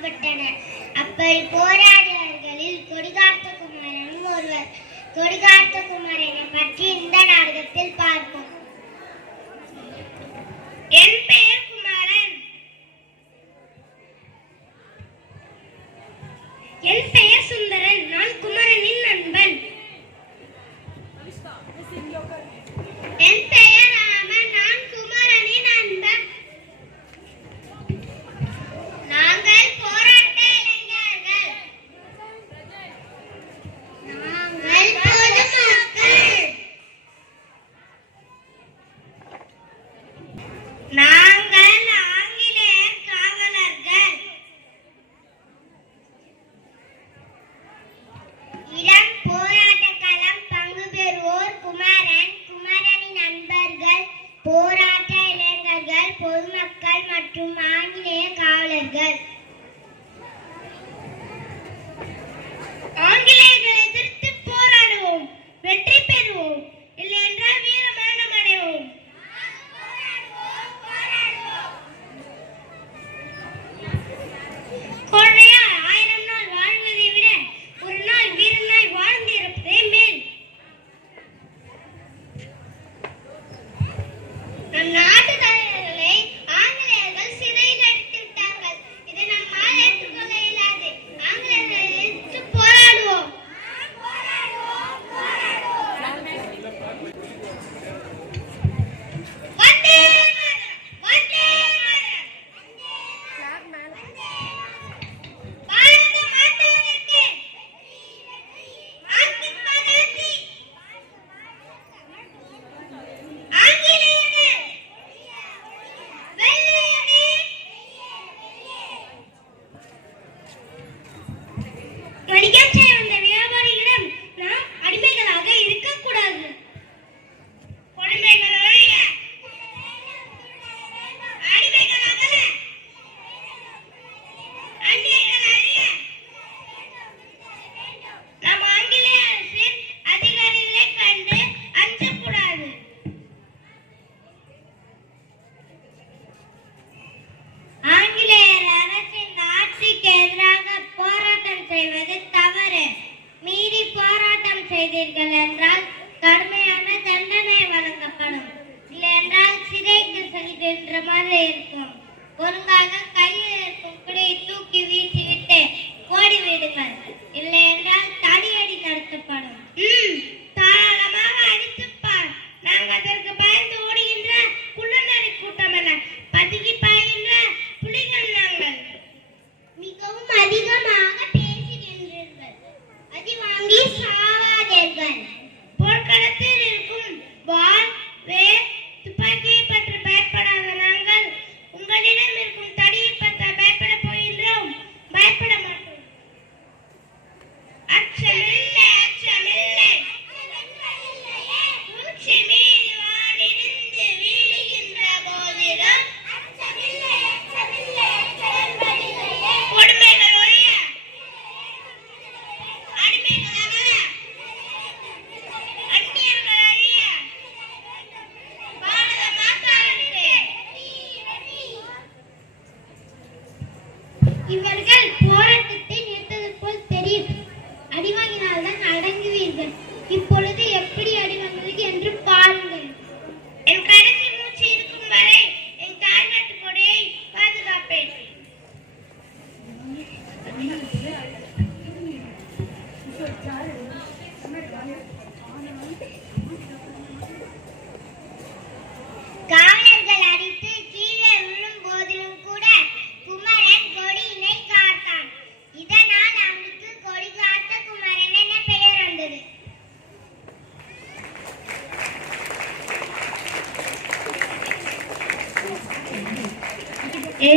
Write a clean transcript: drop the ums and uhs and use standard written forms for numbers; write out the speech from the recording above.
ஈடுபட்டனர். அப்படி போராடியவர்களில் கொடிகாத்த குமரனும் ஒருவர். கொடிகாத்த குமரனை பற்றி இந்த நாடகத்தில் பார்ப்போம். என் பெயர் குமரன். என் பெயர் சுந்தரன். நான் குமரனின் நண்பன். என் பெயர் ராமன். நான் குமரனின் நண்பன். நாங்கள் போராட்ட இளைஞர்கள். நாங்கள் பொதுமக்கள். நாங்கள் ஆங்கிலேயர் காவலர்கள். இளம் போராட்ட களம் பங்கு பெறுவோர் குமரன், குமரனின் நண்பர்கள், போராட்ட இளைஞர்கள், பொதுமக்கள் மற்றும் ஆங்கிலேய காவலர்கள். ஆங்கிலேயர்களை எதிர்த்து போராடுவோம், வெற்றி பெறுவோம், இல்லை என்றால் வீர மரணம் அடைவோம். கோழையா 1000 நாள் வாழ்வதை விட ஒரு நாள் வீரனாய் வாழ்ந்து இருப்பதே மேல். நம் நாட்டு தலைவர்களை ஆங்கிலேயர்கள் சிறையில் அடைத்து விட்டார்கள். இதை நம்மால் ஏற்றுக்கொள்ள இயலாது. ஆங்கிலேயர்களை எதிர்த்து போராடுவோம். வந்தே மாதரம், வந்தே மாதரம். பாரத மாதாவிற்கு ஆங்கிலேயர்கள் வெள்ளையனே. வணிகம் செய்ய வந்த வியாபாரிகளிடம் நாம் அடிமைகளாக இருக்கக்கூடாது. கொடுமைகள் ஒழிய, அடிமைகளாக அந்நியர்கள் அழிய, நாம் ஆங்கிலேய அரசின் அதிகாரிகளை கண்டு அஞ்சக்கூடாது. ஆங்கிலேயர் அரசின் ஆட்சிக்கு எதிராக போராட்டம் செய்வது தவறு. மீறி போராட்டம் செய்தீர்கள் என்றால் கடுமையான தண்டனை வழங்கப்படும். இல்லை என்றால் சிறைக்கு செல்கின்ற மாதிரி இருக்கும். ஒழுங்காக கையில் இருக்கும் குடியை தூக்கி வீசிவிட்டு ஓடிவிடுங்கள். இல்லை என்றால் தடியடி நடத்தப்படும். தாராளமாக அடித்துப்பார். நாங்கள் அதற்கு பயந்து ஓடுகின்ற குள்ளநரி கூட்டம் என பதுங்கி பாய்கின்ற புலிகள் நாங்கள். மிகவும் அதிகமாக பேசுகின்றீர்கள். அடி வாங்கி சாவாதீர்கள். போர்க்களத்தில் இருக்கும் வாள், வேல், துப்பாக்கியை பற்றி பயப்படாத நாங்கள் உங்களிடம் இருக்கும் தடியை பற்றி பயப்பட போகின்றோம். பயப்பட மாட்டோம். அச்சமில்லை, அச்சமில்லை. மூச்சு மீறி வானிருந்து வீழுகின்ற போதிலும் கொடுமைகள் ஒழிய, அடிமைகள் அகல, அந்நியர்கள் அழிய, பாரத மாதாவிற்கு. இவர்கள் போராட்டத்தை நிறுத்தது போல் தெரியும். அடிவாங்கினால்தான் அடங்குவீர்கள். இப்பொழுது எப்படி அடிவாங்குவது என்று பாருங்கள். என் கடைசி மூச்சு இருக்கும் வரை என் தாய்நாட்டு கொடியை பாதுகாப்பேன். காவலர்கள் அடித்து கீழே விழும் போதிலும் கூட குமரன் கொடியினை காத்தான். இதனால் அவனுக்கு கொடிகாத்த குமரன் என பெயர் வந்தது. ஏ